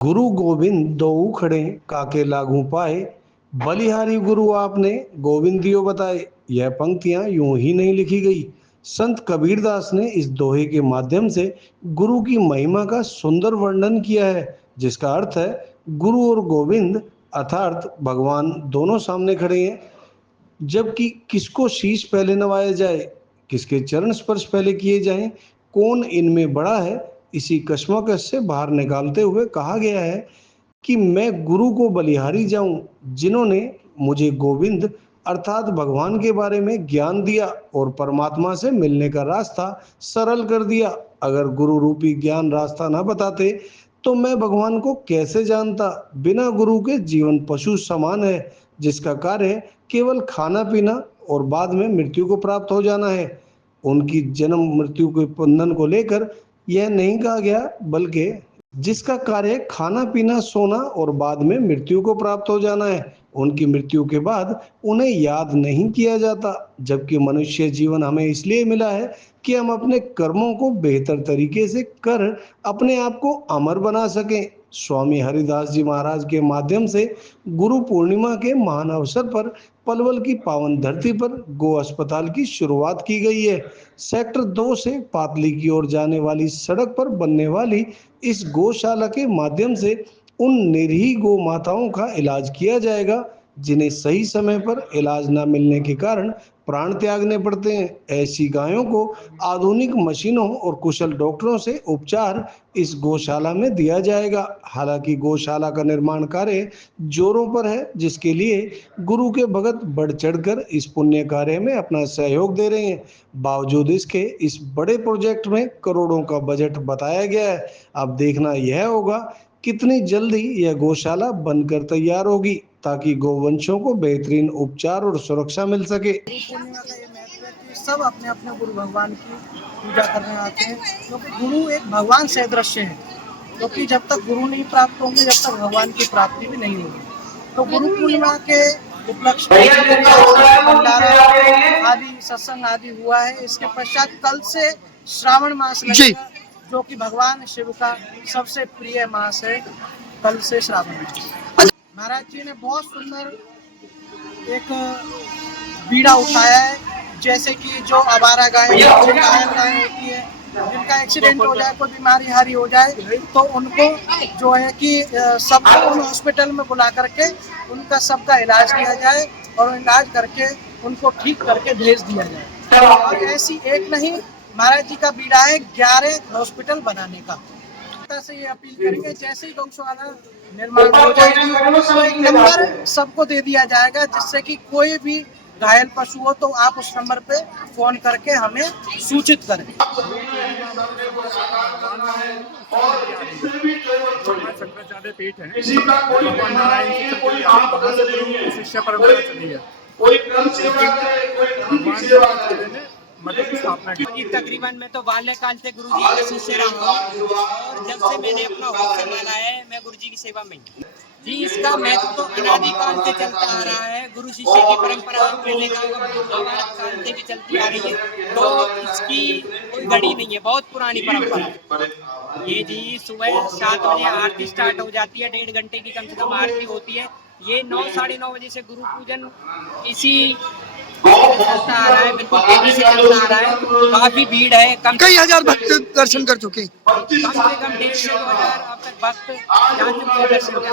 गुरु गोविंद दोऊ खड़े काके लागू पाए, बलिहारी गुरु आपने गोविंद दियो बताए। यह पंक्तियां यूं ही नहीं लिखी गई। संत कबीरदास ने इस दोहे के माध्यम से गुरु की महिमा का सुंदर वर्णन किया है, जिसका अर्थ है गुरु और गोविंद अर्थात भगवान दोनों सामने खड़े हैं। जबकि किसको शीश पहले नवाया जाए, किसके चरण स्पर्श पहले किए जाएं, कौन इनमें बड़ा है, इसी कश्मकश से बाहर निकालते हुए कहा गया है कि मैं गुरु को बलिहारी जाऊं, जिन्होंने मुझे गोविंद अर्थात भगवान के बारे में ज्ञान दिया और परमात्मा से मिलने का रास्ता सरल कर दिया। अगर गुरु रूपी ज्ञान रास्ता ना बताते तो मैं भगवान को कैसे जानता। बिना गुरु के जीवन पशु समान है, जिसका कार्य केवल खाना पीना और बाद में मृत्यु को प्राप्त हो जाना है। उनकी जन्म मृत्यु के बंधन को लेकर यह नहीं कहा गया, बल्कि जिसका कार्य खाना पीना सोना और बाद में मृत्यु को प्राप्त हो जाना है। उनकी मृत्यु के बाद उन्हें याद नहीं किया जाता। जबकि मनुष्य जीवन हमें इसलिए मिला है कि हम अपने कर्मों को बेहतर तरीके से कर अपने आप को अमर बना सकें। स्वामी हरिदास जी महाराज के माध्यम से गुरु पूर्णिमा के महान अवसर पर पलवल की पावन धरती पर गो अस्पताल की शुरुआत की गई है। सेक्टर 2 से पातली की ओर जाने वाली सड़क पर बनने वाली इस गौशाला के माध्यम से उन निरीह गौ माताओं का इलाज किया जाएगा, जिन्हें सही समय पर इलाज न मिलने के कारण प्राण त्यागने पड़ते हैं। ऐसी गायों को आधुनिक मशीनों और कुशल डॉक्टरों से उपचार इस गौशाला में दिया जाएगा। हालांकि गौशाला का निर्माण कार्य जोरों पर है, जिसके लिए गुरु के भगत बढ़ चढ़कर इस पुण्य कार्य में अपना सहयोग दे रहे हैं। बावजूद इसके इस बड़े प्रोजेक्ट में करोड़ों का बजट बताया गया है। अब देखना यह होगा कितनी जल्दी यह गौशाला बनकर तैयार होगी, ताकि गौवंशों को बेहतरीन उपचार और सुरक्षा मिल सके। गुरु पूर्णिमा का ये महत्व है कि सब अपने अपने गुरु भगवान की पूजा करने आते हैं, क्योंकि गुरु एक भगवान सदृश्य है। क्योंकि जब तक गुरु नहीं प्राप्त होंगे, जब तक भगवान की प्राप्ति भी नहीं होगी। तो गुरु पूर्णिमा के उपलक्ष्य में भंडारा आदि सत्संग आदि हुआ है। इसके पश्चात कल से श्रावण मास लगेगा, जो कि भगवान शिव का सबसे प्रिय मास है। कल से श्रावण मास महाराज जी ने बहुत सुंदर एक बीड़ा उठाया है। जैसे कि जो आवारा गाय होती है, जिनका एक्सीडेंट हो जाए, कोई बीमारी हारी हो जाए, तो उनको जो है कि सबको उन हॉस्पिटल में बुला करके उनका सबका इलाज किया जाए और इलाज करके उनको ठीक करके भेज दिया जाए। और ऐसी एक नहीं, महाराज जी का बीड़ा है 11 हॉस्पिटल बनाने का। से ये अपील करेंगे, जैसे ही गौशाला निर्माण हो जाएगी तो एक नंबर सबको दे दिया जाएगा, जिससे कि कोई भी घायल पशु हो तो आप उस नंबर पे फोन करके हमें सूचित करें। शंकराचार्य पीठ है, भगवान नारायण की शिष्य परंपरा चली है। मतलब स्थापना की। तकरीबन मैं तो बाल्यकाल से गुरु जी का शिष्य रहा हूँ, और जब से मैंने अपना होश संभाला है मैं गुरु जी की सेवा में जी। इसका महत्व तो अनादिकाल से चलता आ रहा है। गुरु शिष्य की परंपरा पहले का महाभारत काल से भी चलती आ रही है, तो इसकी कोई घड़ी नहीं है, बहुत पुरानी परंपरा है ये जी। सुबह 7 बजे आरती स्टार्ट हो जाती है, 1.5 घंटे की कम से कम आरती होती है। ये 9 साढ़े 9 बजे से गुरु पूजन इसी चलता आ रहा है, बिल्कुल तेजी से चलता आ रहा है। काफी भीड़ है, कई हजार भक्त दर्शन कर चुके, कम से कम 150 से 2 हजार अब तक भक्त जा चुके हैं दर्शन करने।